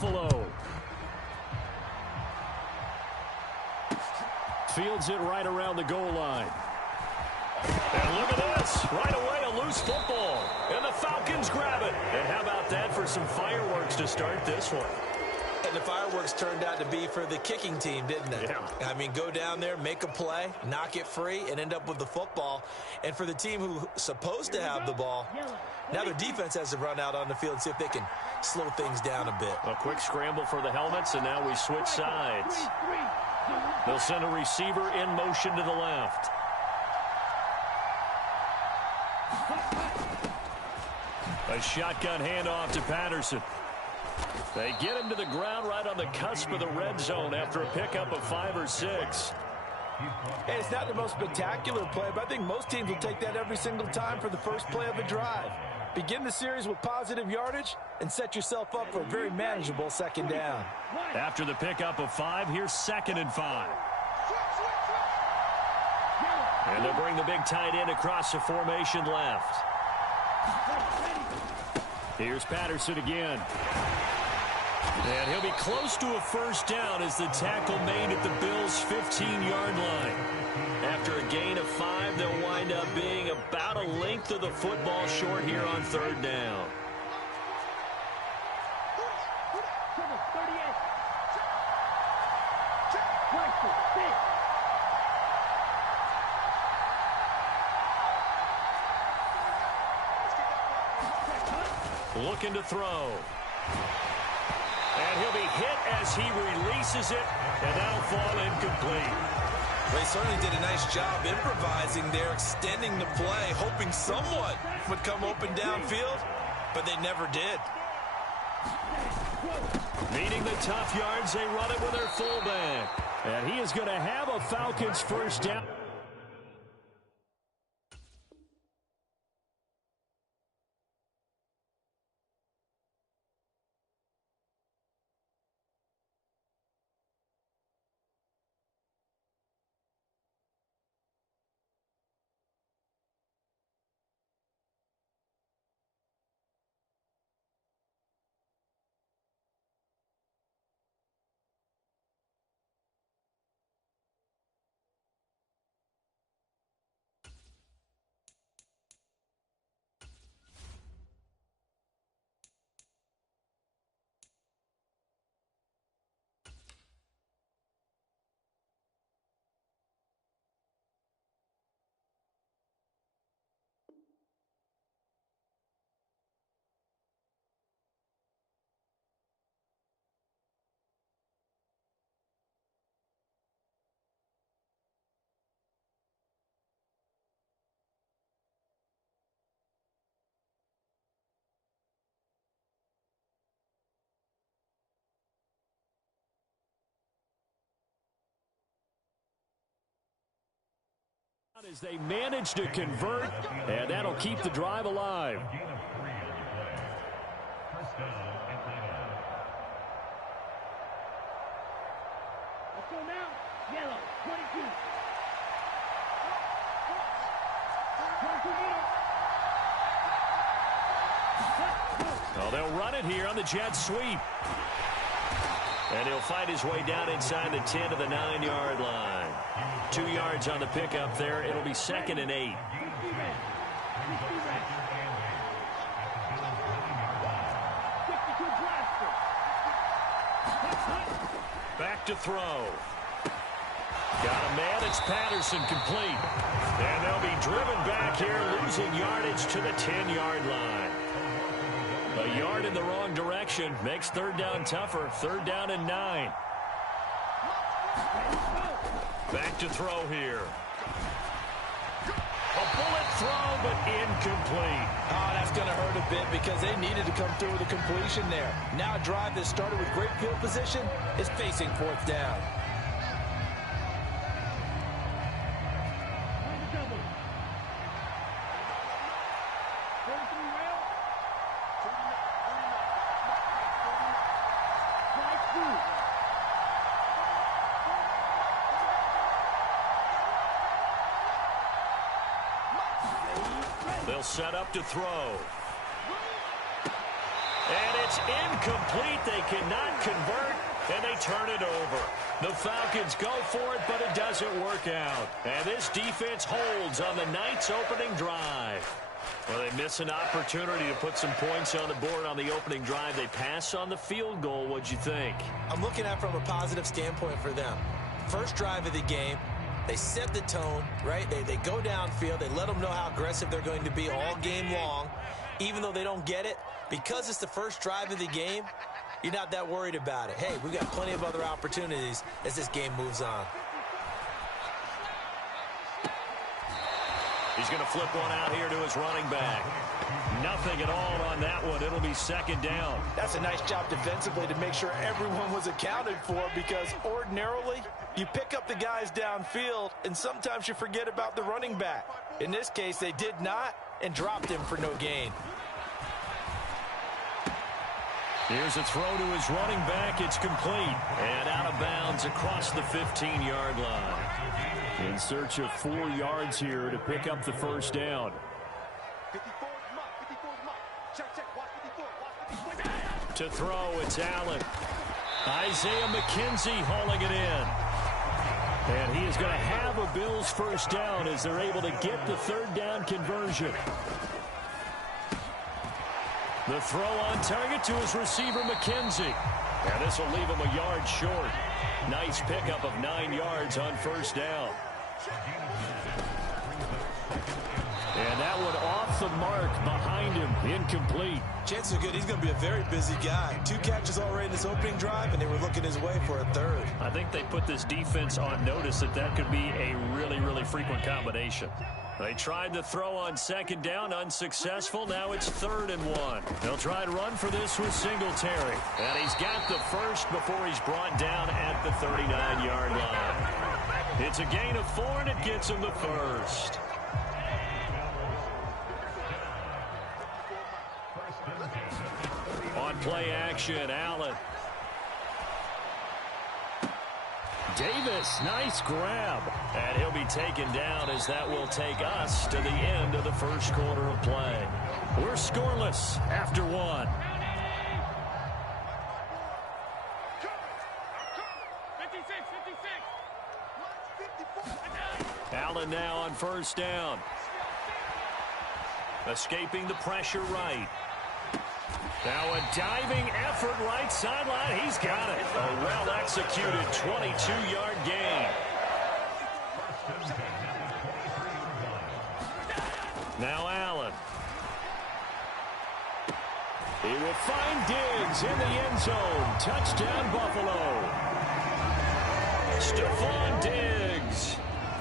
Buffalo. Fields it right around the goal line. And look at this. Right away, a loose football. And the Falcons grab it. And how about that for some fireworks to start this one? And the fireworks turned out to be for the kicking team, didn't they? Yeah. I mean, go down there, make a play, knock it free, and end up with the football. And for the team who's supposed to have the ball, now their defense has to run out on the field and see if they can slow things down a bit. A quick scramble for the helmets, and now we switch sides. They'll send a receiver in motion to the left. A shotgun handoff to Patterson. They get him to the ground right on the cusp of the red zone after a pickup of 5 or 6. Hey, it's not the most spectacular play, but I think most teams will take that every single time for the first play of a drive. Begin the series with positive yardage and set yourself up for a very manageable second down. After the pickup of 5, here's 2nd and 5. And they'll bring the big tight end across the formation left. Here's Patterson again. And he'll be close to a first down as the tackle made at the Bills' 15-yard line. After a gain of 5, they'll wind up being about a length of the football short here on 3rd down. Looking to throw. And he'll be hit as he releases it, and that'll fall incomplete. They certainly did a nice job improvising there, extending the play, hoping someone would come open downfield, but they never did. Needing the tough yards, they run it with their fullback. And he is going to have a Falcons first down. As they manage to convert, and that'll keep the drive alive. Let's go now. Yellow, 22. 22 Well, they'll run it here on the jet sweep. And he'll fight his way down inside the 10 to the 9-yard line. 2 yards on the pickup there. It'll be 2nd and 8. Back to throw. Got a man. It's Patterson complete. And they'll be driven back here, losing yardage to the 10-yard line. A yard in the wrong direction makes 3rd down tougher. 3rd down and 9. Back to throw here. A bullet throw, but incomplete. Oh, that's going to hurt a bit because they needed to come through with a completion there. Now a drive that started with great field position is facing 4th down. They'll set up to throw. And it's incomplete. They cannot convert, and they turn it over. The Falcons go for it, but it doesn't work out. And this defense holds on the Knights' opening drive. Well, they miss an opportunity to put some points on the board on the opening drive. They pass on the field goal. What'd you think? I'm looking at it from a positive standpoint for them. First drive of the game, they set the tone, right? They go downfield. They let them know how aggressive they're going to be all game long. Even though they don't get it, because it's the first drive of the game, you're not that worried about it. Hey, we've got plenty of other opportunities as this game moves on. He's going to flip one out here to his running back. Nothing at all on that one. It'll be second down. That's a nice job defensively to make sure everyone was accounted for, because ordinarily you pick up the guys downfield and sometimes you forget about the running back. In this case, they did not and dropped him for no gain. Here's a throw to his running back. It's complete. And out of bounds across the 15-yard line. In search of 4 yards here to pick up the first down. To throw, it's Allen. Isaiah McKenzie hauling it in. And he is going to have a Bills first down as they're able to get the third down conversion. The throw on target to his receiver, McKenzie. And this will leave him a yard short. Nice pickup of 9 yards on first down. And that one off the mark behind him, incomplete. Chances are good he's going to be a very busy guy. 2 catches already in his opening drive, and they were looking his way for a third. I think they put this defense on notice that could be a really, really frequent combination. They tried to throw on second down, unsuccessful. Now it's 3rd and 1. They'll try to run for this with Singletary. And he's got the first before he's brought down at the 39-yard line. It's a gain of 4, and it gets him the first. On play action, Allen. Davis, nice grab. And he'll be taken down as that will take us to the end of the first quarter of play. We're scoreless after 1. Allen now on first down. Escaping the pressure right. Now a diving effort right sideline. He's got it. A well-executed 22-yard gain. Now Allen. He will find Diggs in the end zone. Touchdown, Buffalo. Stephon Diggs.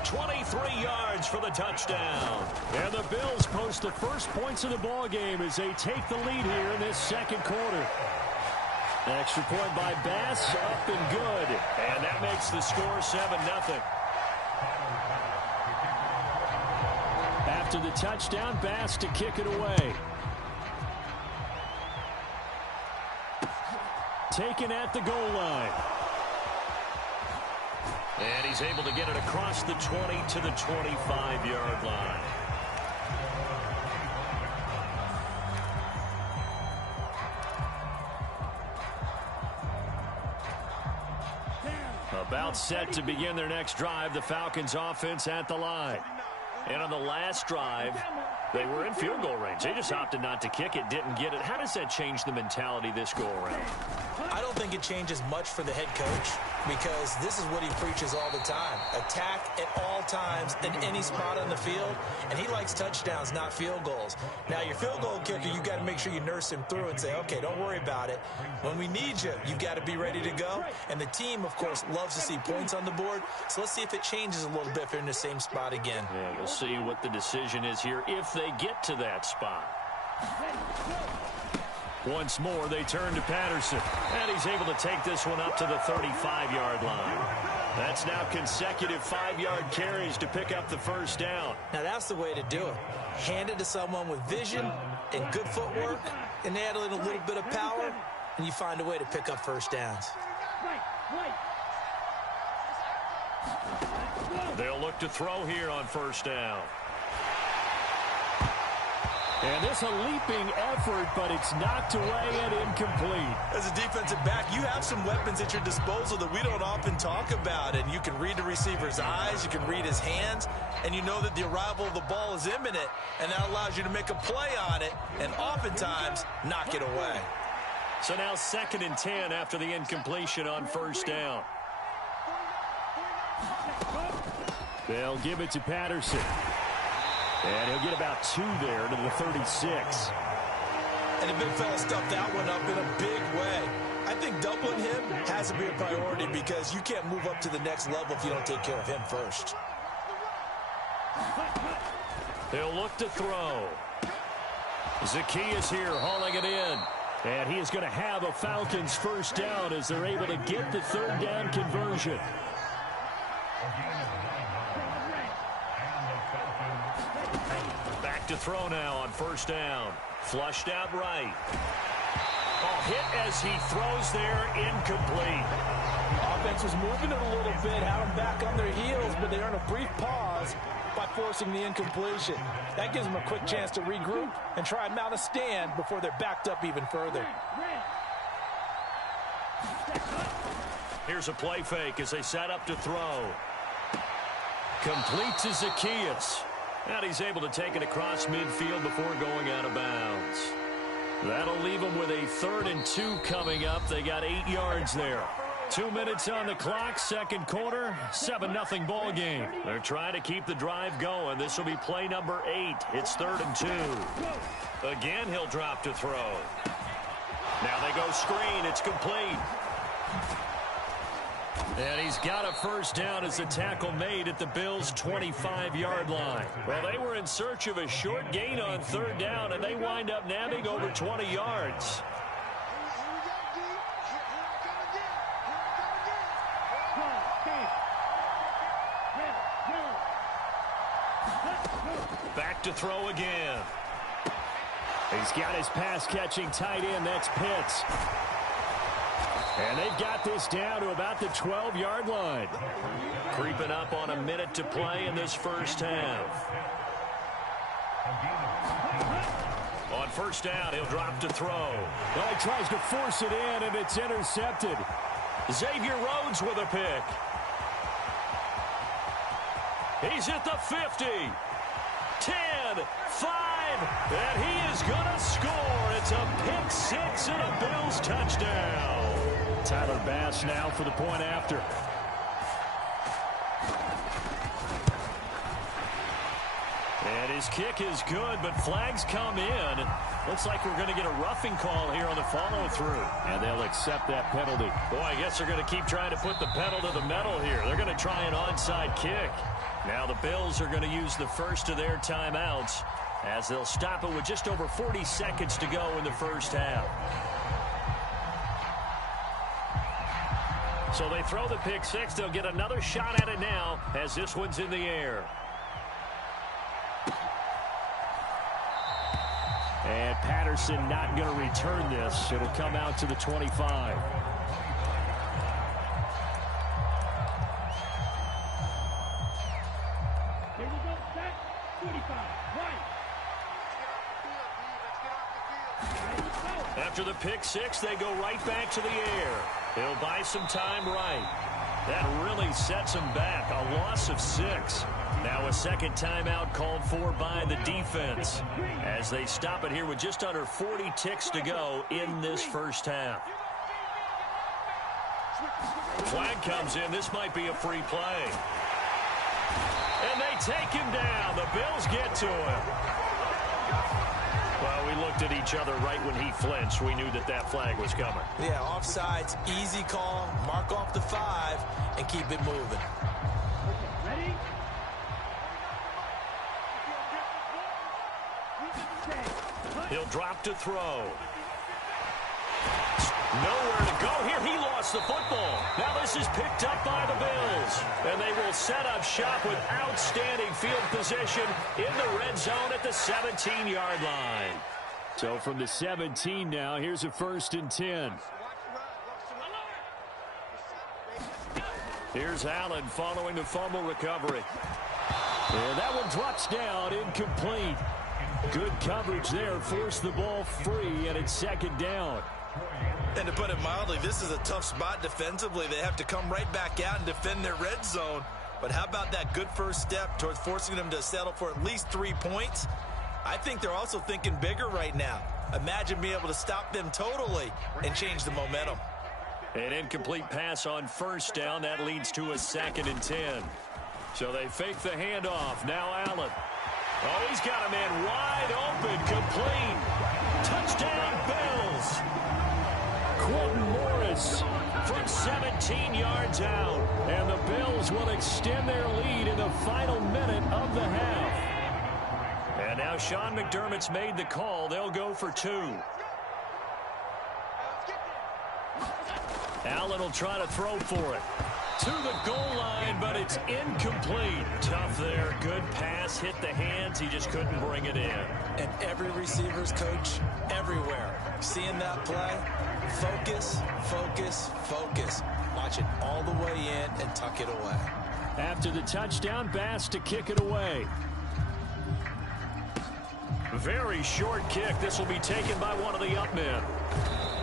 23 yards for the touchdown. And the Bills post the first points of the ball game as they take the lead here in this second quarter. Extra point by Bass, up and good. And that makes the score 7-0. After the touchdown, Bass to kick it away. Taken at the goal line. And he's able to get it across the 20 to the 25-yard line. About set to begin their next drive, the Falcons offense at the line. And on the last drive, they were in field goal range. They just opted not to kick it, didn't get it. How does that change the mentality this go around? I don't think it changes much for the head coach, because this is what he preaches all the time. Attack at all times in any spot on the field, and he likes touchdowns, not field goals. Now, your field goal kicker, you've got to make sure you nurse him through and say, okay, don't worry about it. When we need you, you've got to be ready to go. And the team, of course, loves to see points on the board. So let's see if it changes a little bit if they're in the same spot again. Yeah, we'll see what the decision is here if they get to that spot. Once more, they turn to Patterson. And he's able to take this one up to the 35-yard line. That's now consecutive 5-yard carries to pick up the first down. Now, that's the way to do it. Hand it to someone with vision and good footwork, and add in a little bit of power, and you find a way to pick up first downs. They'll look to throw here on first down. And this a leaping effort, but it's knocked away and incomplete. As a defensive back, you have some weapons at your disposal that we don't often talk about. And you can read the receiver's eyes, you can read his hands, and you know that the arrival of the ball is imminent, and that allows you to make a play on it and oftentimes knock it away. So now 2nd and 10 after the incompletion on 1st down. They'll give it to Patterson. And he'll get about 2 there to the 36. And the big fella stuffed that one up in a big way. I think doubling him has to be a priority because you can't move up to the next level if you don't take care of him first. He'll look to throw. Zacchaeus here hauling it in. And he is going to have a Falcons 1st down as they're able to get the 3rd down conversion. Back to throw now on 1st down. Flushed out right. Oh, hit as he throws there, incomplete. Offense was moving it a little bit, had them back on their heels, but they earn a brief pause by forcing the incompletion. That gives them a quick chance to regroup and try and mount a stand before they're backed up even further. Here's a play fake as they set up to throw. Complete to Zacchaeus. And he's able to take it across midfield before going out of bounds. That'll leave them with a 3rd and 2 coming up. They got 8 yards there. 2 minutes on the clock, 2nd quarter, 7-0 ball game. They're trying to keep the drive going. This will be play number 8. It's 3rd and 2. Again, he'll drop to throw. Now they go screen. It's complete. And he's got a 1st down as the tackle made at the Bills' 25-yard line. Well, they were in search of a short gain on 3rd down, and they wind up nabbing over 20 yards. Back to throw again. He's got his pass-catching tight end. That's Pitts. And they've got this down to about the 12-yard line. Creeping up on a minute to play in this 1st half. On 1st down, he'll drop to throw. Well, he tries to force it in, and it's intercepted. Xavier Rhodes with a pick. He's at the 50. 10, 5, and he is going to score. It's a pick 6 and a Bills touchdown. Tyler Bass now for the point after. And his kick is good, but flags come in. Looks like we're going to get a roughing call here on the follow-through. And they'll accept that penalty. Boy, I guess they're going to keep trying to put the pedal to the metal here. They're going to try an onside kick. Now the Bills are going to use the first of their timeouts as they'll stop it with just over 40 seconds to go in the 1st half. So they throw the pick 6. They'll get another shot at it now as this one's in the air. And Patterson not going to return this. It'll come out to the 25. Here we go, set, 45, right. After the pick 6, they go right back to the air. He'll buy some time right. That really sets him back. A loss of 6. Now a second timeout called for by the defense as they stop it here with just under 40 ticks to go in this 1st half. Flag comes in. This might be a free play. And they take him down. The Bills get to him. Well, we looked at each other right when he flinched. We knew that that flag was coming. Yeah, offsides, easy call, mark off the 5, and keep it moving. Ready? He'll drop to throw. Nowhere to go here. He lost the football. Now this is picked up by the Bills. And they will set up shop with outstanding field position in the red zone at the 17-yard line. So from the 17 now, here's a 1st and 10. Here's Allen following the fumble recovery. And that one drops down, incomplete. Good coverage there. Forced the ball free, and it's second down. And to put it mildly, this is a tough spot defensively. They have to come right back out and defend their red zone. But how about that good first step towards forcing them to settle for at least 3 points? I think they're also thinking bigger right now. Imagine being able to stop them totally and change the momentum. An incomplete pass on first down. That leads to a 2nd and 10. So they fake the handoff. Now Allen. Oh, he's got a man wide open. Complete. Touchdown, Bills. Quentin Morris from 17 yards out. And the Bills will extend their lead in the final minute of the half. And now Sean McDermott's made the call. They'll go for 2. Allen will try to throw for it. To the goal line, but it's incomplete. Tough there. Good pass. Hit the hands. He just couldn't bring it in. And every receiver's coach everywhere. Seeing that play, focus, focus, focus. Watch it all the way in and tuck it away. After the touchdown, Bass to kick it away. Very short kick. This will be taken by one of the up men.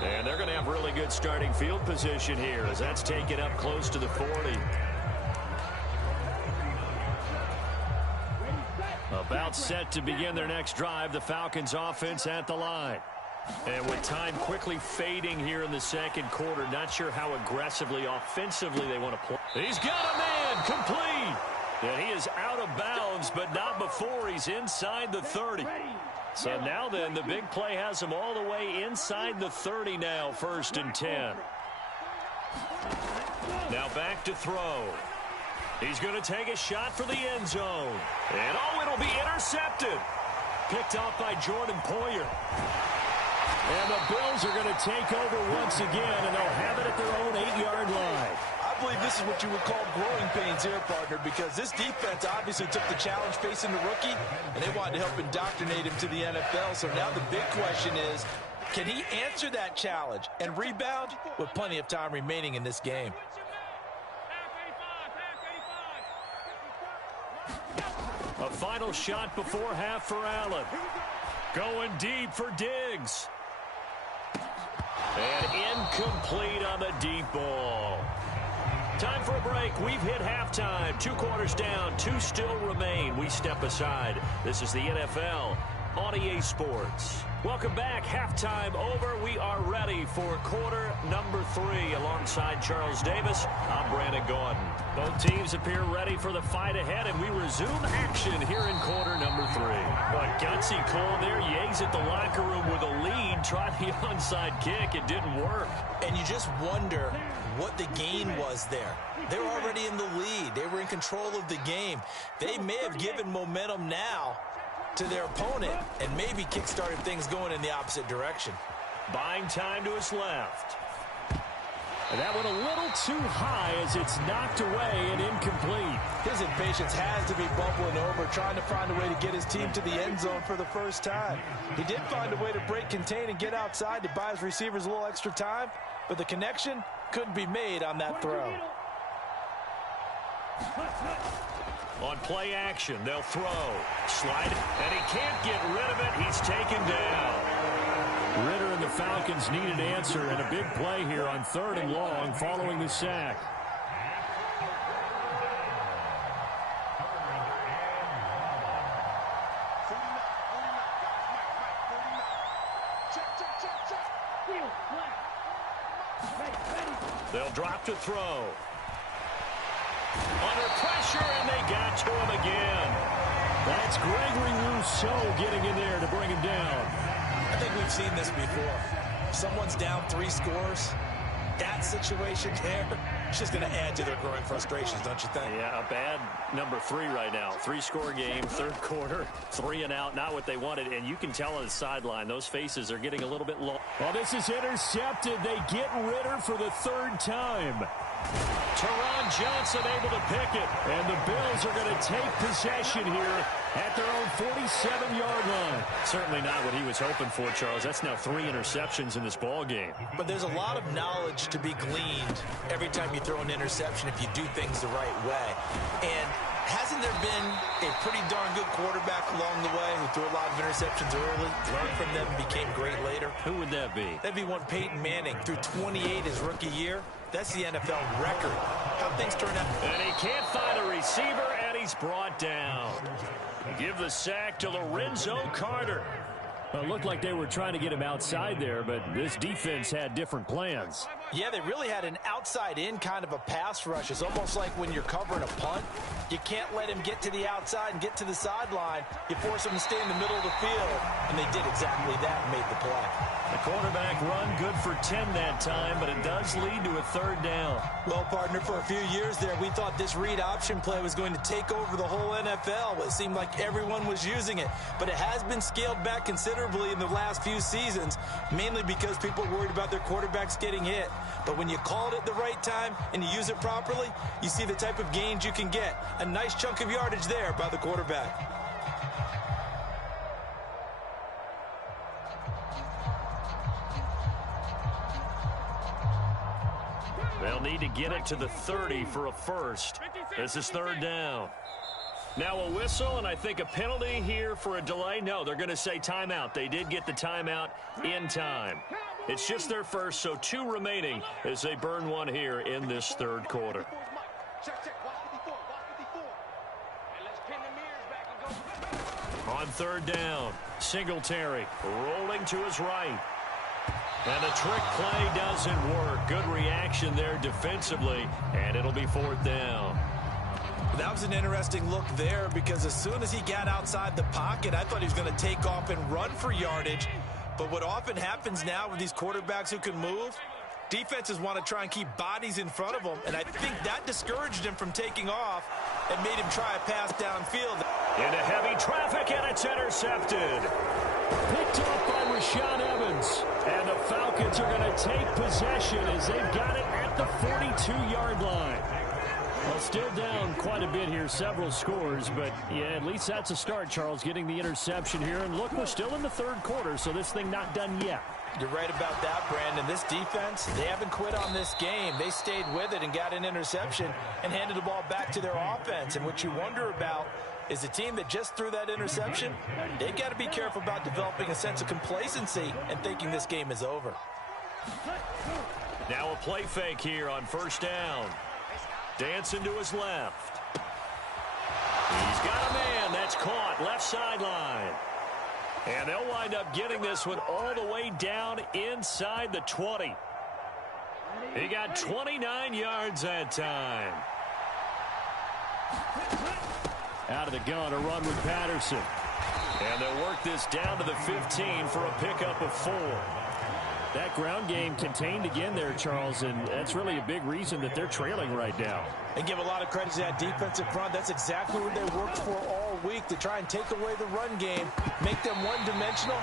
And they're going to have really good starting field position here as that's taken up close to the 40. About set to begin their next drive. The Falcons offense at the line. And with time quickly fading here in the second quarter, not sure how aggressively, offensively they want to play. He's got a man complete. And he is out of bounds, but not before he's inside the 30. So now then, the big play has him all the way inside the 30 now, 1st and 10. Now back to throw. He's going to take a shot for the end zone. And oh, it'll be intercepted. Picked off by Jordan Poyer. And the Bills are going to take over once again, and they'll have it at their own 8-yard line. I believe this is what you would call growing pains here, partner, because this defense obviously took the challenge facing the rookie, and they wanted to help indoctrinate him to the NFL. So now the big question is, can he answer that challenge and rebound with plenty of time remaining in this game? A final shot before half for Allen. Going deep for Diggs. And incomplete on the deep ball. Time for a break. We've hit halftime. 2 quarters down. 2 still remain. We step aside. This is the NFL on EA Sports. Welcome back. Halftime over. We are ready for quarter number 3. Alongside Charles Davis, I'm Brandon Gordon. Both teams appear ready for the fight ahead, and we resume action here in quarter number 3. But gutsy call there. Yates at the locker room with a lead. Tried the onside kick. It didn't work. And you just wonder what the gain was there. They were already in the lead. They were in control of the game. They may have given momentum now to their opponent and maybe kick-started things going in the opposite direction. Buying time to his left. And that went a little too high as it's knocked away and incomplete. His impatience has to be bubbling over, trying to find a way to get his team to the end zone for the first time. He did find a way to break contain and get outside to buy his receivers a little extra time, but the connection couldn't be made on that throw. On play action, they'll throw. Slide, and he can't get rid of it. He's taken down. Ritter and the Falcons need an answer, and a big play here on 3rd and long following the sack. They'll drop to throw. Under pressure, and they got to him again. That's Gregory Rousseau getting in there to bring him down. I think we've seen this before. Someone's down 3 scores. That situation there, it's just going to add to their growing frustrations, don't you think? Yeah, a bad number 3 right now. 3-score game, 3rd quarter, 3 and out, not what they wanted. And you can tell on the sideline, those faces are getting a little bit low. Well, this is intercepted. They get Ritter for the 3rd time. Teron Johnson able to pick it. And the Bills are going to take possession here at their own 47-yard line. Certainly not what he was hoping for, Charles. That's now 3 interceptions in this ball game. But there's a lot of knowledge to be gleaned every time you throw an interception if you do things the right way. And hasn't there been a pretty darn good quarterback along the way who threw a lot of interceptions early, learned from them, and became great later? Who would that be? That'd be one Peyton Manning. Threw 28 his rookie year. That's the NFL record. How things turn out. And he can't find a receiver, and he's brought down. Give the sack to Lorenzo Carter. Well, it looked like they were trying to get him outside there, but this defense had different plans. Yeah, they really had an outside-in kind of a pass rush. It's almost like when you're covering a punt. You can't let him get to the outside and get to the sideline. You force him to stay in the middle of the field, and they did exactly that and made the play. The quarterback run good for 10 that time, but it does lead to a third down. Well, partner, for a few years there, we thought this read option play was going to take over the whole NFL. It seemed like everyone was using it, but it has been scaled back considerably in the last few seasons, mainly because people are worried about their quarterbacks getting hit. But when you call it at the right time and you use it properly, you see the type of gains you can get. A nice chunk of yardage there by the quarterback. They'll need to get it to the 30 for a first. This is third down. Now a whistle, and I think a penalty here for a delay. No, they're going to say timeout. They did get the timeout in time. It's just their first, so 2 remaining as they burn one here in this third quarter. On third down, Singletary rolling to his right. And the trick play doesn't work. Good reaction there defensively, and it'll be fourth down. That was an interesting look there because as soon as he got outside the pocket, I thought he was going to take off and run for yardage. But what often happens now with these quarterbacks who can move, defenses want to try and keep bodies in front of them, and I think that discouraged him from taking off and made him try a pass downfield. Into heavy traffic, and it's intercepted. Picked off by Rashaan Evans. And the Falcons are going to take possession as they've got it at the 42-yard line. Well, still down quite a bit here, several scores, but yeah, at least that's a start, Charles, getting the interception here. And look, we're still in the third quarter, so this thing not done yet. You're right about that, Brandon. This defense, they haven't quit on this game. They stayed with it and got an interception and handed the ball back to their offense. And what you wonder about is the team that just threw that interception, they've got to be careful about developing a sense of complacency and thinking this game is over. Now a play fake here on first down. Dancing to his left. He's got a man that's caught left sideline. And they'll wind up getting this one all the way down inside the 20. He got 29 yards that time. Out of the gun, a run with Patterson. And they'll work this down to the 15 for a pickup of 4. That ground game contained again there, Charles, and that's really a big reason that they're trailing right now. And give a lot of credit to that defensive front. That's exactly what they worked for all week, to try and take away the run game, make them one-dimensional.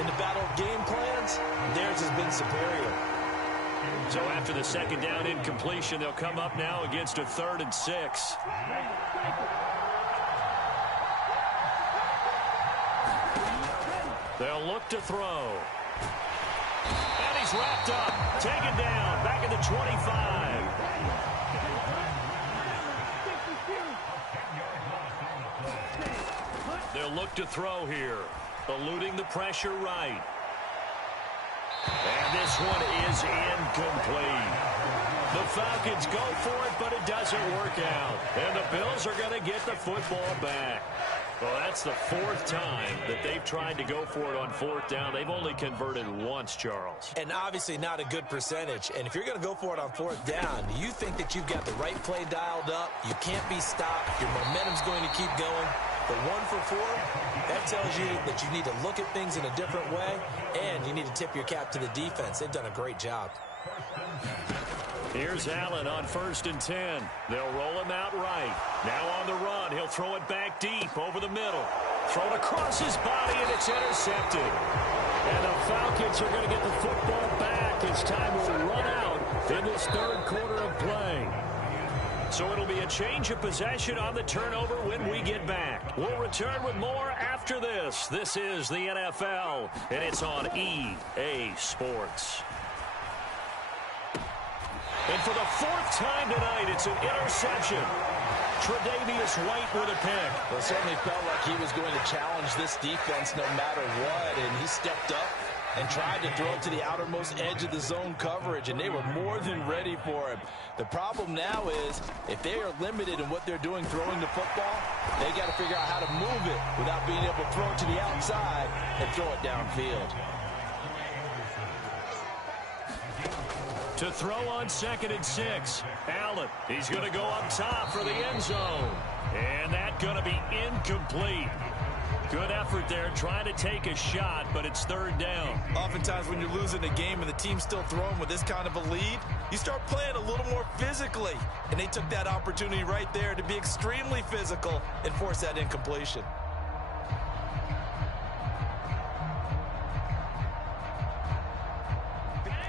In the battle of game plans, theirs has been superior. So after the second down incompletion, they'll come up now against a 3rd and 6. They'll look to throw. And he's wrapped up, taken down, back at the 25. They'll look to throw here, eluding the pressure right. And this one is incomplete. The Falcons go for it, but it doesn't work out. And the Bills are going to get the football back. Well, that's the 4th time that they've tried to go for it on 4th down. They've only converted once, Charles. And obviously not a good percentage. And if you're going to go for it on 4th down, you think that you've got the right play dialed up. You can't be stopped. Your momentum's going to keep going. The 1 for 4, that tells you that you need to look at things in a different way, and you need to tip your cap to the defense. They've done a great job. Here's Allen on 1st and 10. They'll roll him out right. Now on the run, he'll throw it back deep over the middle. Thrown across his body, and it's intercepted. And the Falcons are going to get the football back as time will run out in this 3rd quarter of play. So it'll be a change of possession on the turnover when we get back. We'll return with more after this. This is the NFL, and it's on EA Sports. And for the fourth time tonight, it's an interception. Tre'Davious White with a pick. Well, it certainly felt like he was going to challenge this defense no matter what, and he stepped up and tried to throw it to the outermost edge of the zone coverage, and they were more than ready for him. The problem now is, if they are limited in what they're doing throwing the football, they got to figure out how to move it without being able to throw it to the outside and throw it downfield. To throw on 2nd and 6. Allen, he's going to go up top for the end zone. And that's going to be incomplete. Good effort there, trying to take a shot, but it's 3rd down. Oftentimes when you're losing a game and the team's still throwing with this kind of a lead, you start playing a little more physically. And they took that opportunity right there to be extremely physical and force that incompletion.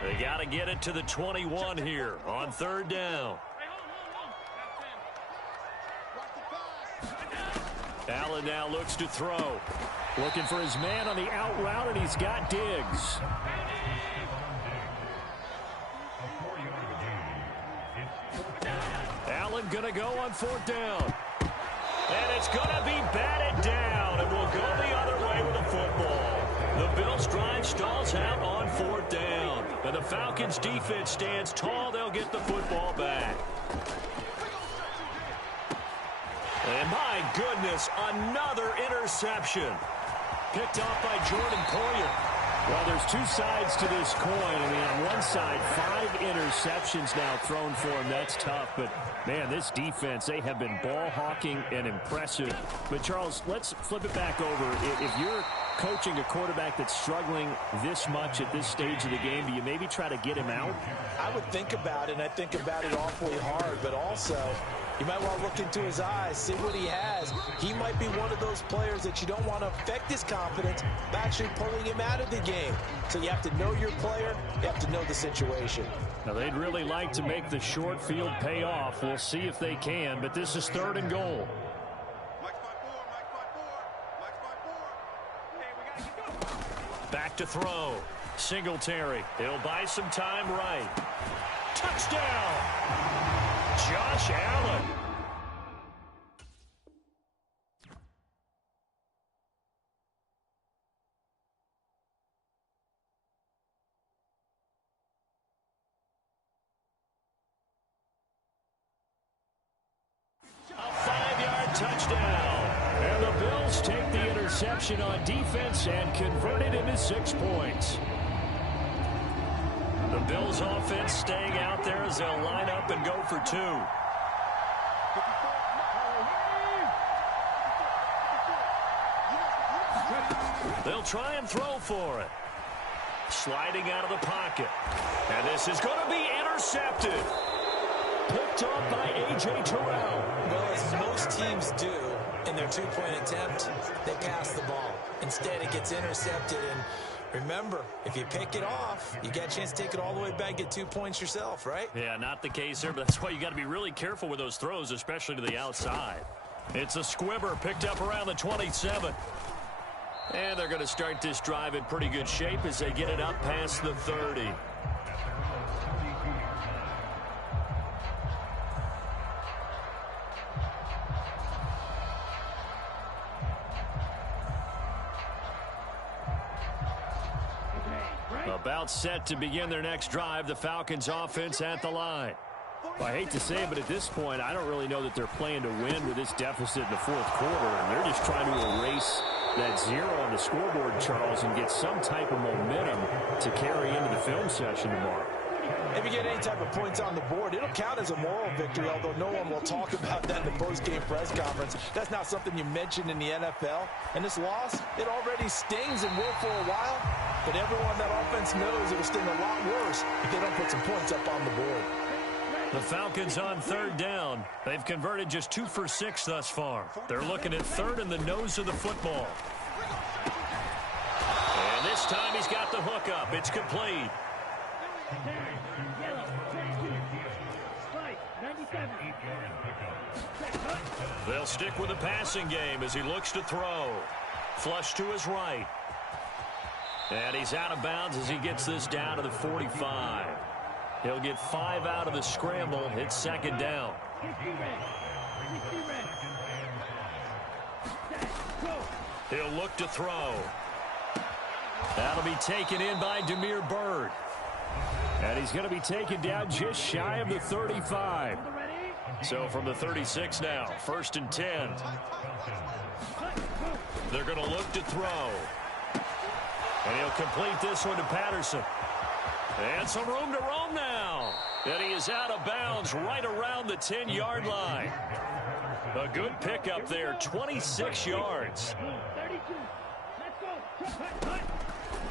They got to get it to the 21 here on 3rd down. Allen now looks to throw. Looking for his man on the out route, and he's got Diggs. Allen going to go on 4th down. And it's going to be batted down, and we'll go the other way with the football. The Bills' drive stalls out on 4th down. And the Falcons' defense stands tall. They'll get the football back. And my goodness, another interception. Picked off by Jordan Poyer. Well, there's two sides to this coin. I mean, on one side, 5 interceptions now thrown for him. That's tough. But, man, this defense, they have been ball hawking and impressive. But, Charles, let's flip it back over. If you're coaching a quarterback that's struggling this much at this stage of the game, do you maybe try to get him out? I would think about it, and I think about it awfully hard, but also you might want to look into his eyes, see what he has. He might be one of those players that you don't want to affect his confidence by actually pulling him out of the game. So you have to know your player. You have to know the situation. Now, they'd really like to make the short field pay off. We'll see if they can, but this is 3rd and goal. Back to throw. Singletary. He'll buy some time right. Touchdown! Josh Allen. A 5-yard touchdown. And the Bills take the interception on defense and convert it into 6 points. The Bills offense staying out there as they'll line up and go for 2. They'll try and throw for it. Sliding out of the pocket. And this is going to be intercepted. Picked up by A.J. Terrell. Well, as most teams do in their 2-point attempt, they pass the ball. Instead, it gets intercepted. And remember, if you pick it off, you get a chance to take it all the way back, get 2 points yourself, right? Yeah, not the case here, but that's why you got to be really careful with those throws, especially to the outside. It's a squibber picked up around the 27. And they're going to start this drive in pretty good shape as they get it up past the 30. About set to begin their next drive, the Falcons offense at the line. Well, I hate to say it, but at this point, I don't really know that they're playing to win with this deficit in the 4th quarter, and they're just trying to erase that 0 on the scoreboard, Charles, and get some type of momentum to carry into the film session tomorrow. If you get any type of points on the board, it'll count as a moral victory, although no one will talk about that in the post-game press conference. That's not something you mentioned in the NFL. And this loss, it already stings and will for a while, but everyone that offense knows it'll sting a lot worse if they don't put some points up on the board. The Falcons on 3rd down. They've converted just 2 for 6 thus far. They're looking at 3rd in the nose of the football. And this time he's got the hook up. It's complete. They'll stick with the passing game as he looks to throw. Flush to his right. And he's out of bounds as he gets this down to the 45. He'll get 5 out of the scramble. It's second down. He'll look to throw. That'll be taken in by Damiere Byrd. And he's going to be taken down just shy of the 35. So from the 36 now, 1st and 10. They're going to look to throw. And he'll complete this one to Patterson. And some room to roam now. And he is out of bounds right around the 10-yard line. A good pickup there, 26 yards.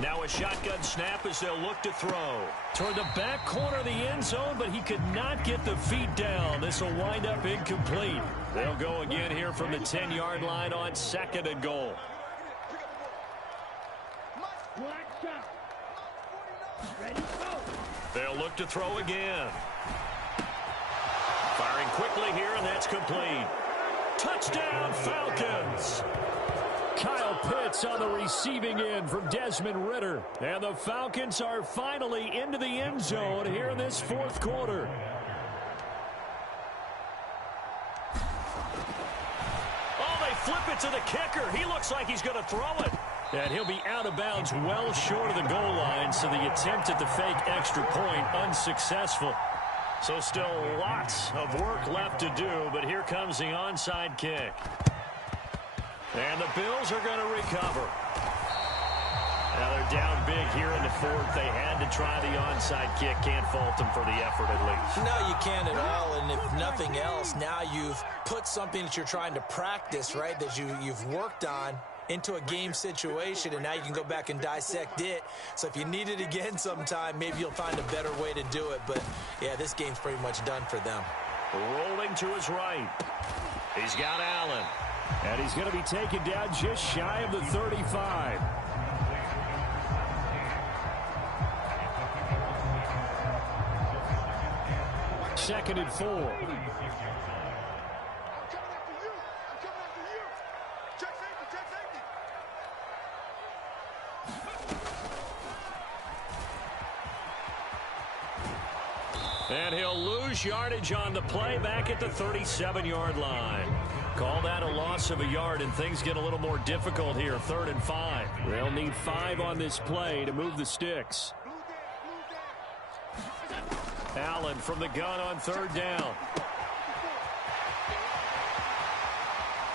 Now a shotgun snap as they'll look to throw. Toward the back corner of the end zone, but he could not get the feet down. This will wind up incomplete. They'll go again here from the 10-yard line on 2nd and goal. They'll look to throw again. Firing quickly here, and that's complete. Touchdown, Falcons! Kyle Pitts on the receiving end from Desmond Ridder. And the Falcons are finally into the end zone here in this 4th quarter. Oh, they flip it to the kicker. He looks like he's going to throw it. And he'll be out of bounds well short of the goal line, so the attempt at the fake extra point unsuccessful. So still lots of work left to do, but here comes the onside kick. And the Bills are going to recover. Now they're down big here in the 4th. They had to try the onside kick. Can't fault them for the effort at least. No, you can't at all. And if nothing else, now you've put something that you're trying to practice, right, that you've worked on into a game situation, and now you can go back and dissect it. So if you need it again sometime, maybe you'll find a better way to do it. But, yeah, this game's pretty much done for them. Rolling to his right. He's got Allen. And he's going to be taken down just shy of the 35. Second and 4. And he'll lose yardage on the play back at the 37-yard line. Call that a loss of a yard, and things get a little more difficult here, 3rd and 5. They'll need 5 on this play to move the sticks. Allen from the gun on 3rd down.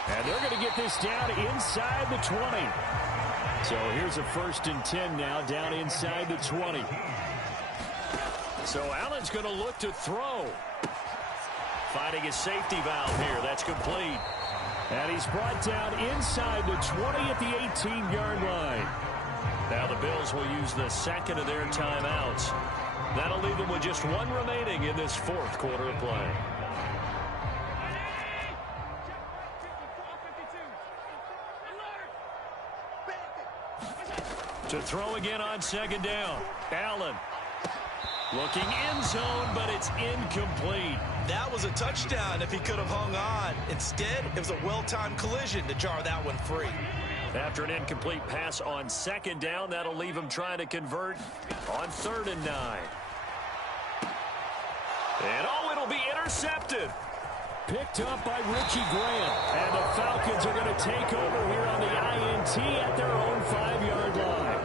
And they're going to get this down inside the 20. So here's a 1st and 10 now, down inside the 20. So Allen's going to look to throw. Finding his safety valve here. That's complete. And he's brought down inside the 20 at the 18-yard line. Now the Bills will use the 2nd of their timeouts. That'll leave them with just 1 remaining in this 4th quarter of play. To throw again on 2nd down. Allen. Looking end zone, but it's incomplete. That was a touchdown if he could have hung on. Instead, it was a well-timed collision to jar that one free. After an incomplete pass on 2nd down, that'll leave him trying to convert on 3rd and 9. And oh, it'll be intercepted. Picked up by Richie Graham. And the Falcons are going to take over here on the INT at their own 5-yard line.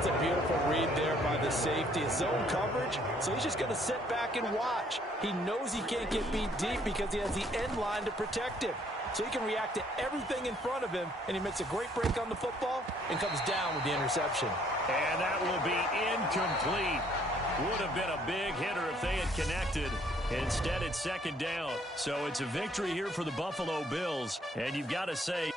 That's a beautiful read there by the safety. Zone coverage, so he's just going to sit back and watch. He knows he can't get beat deep because he has the end line to protect him. So he can react to everything in front of him, and he makes a great break on the football and comes down with the interception. And that will be incomplete. Would have been a big hitter if they had connected. Instead, it's 2nd down. So it's a victory here for the Buffalo Bills. And you've got to say,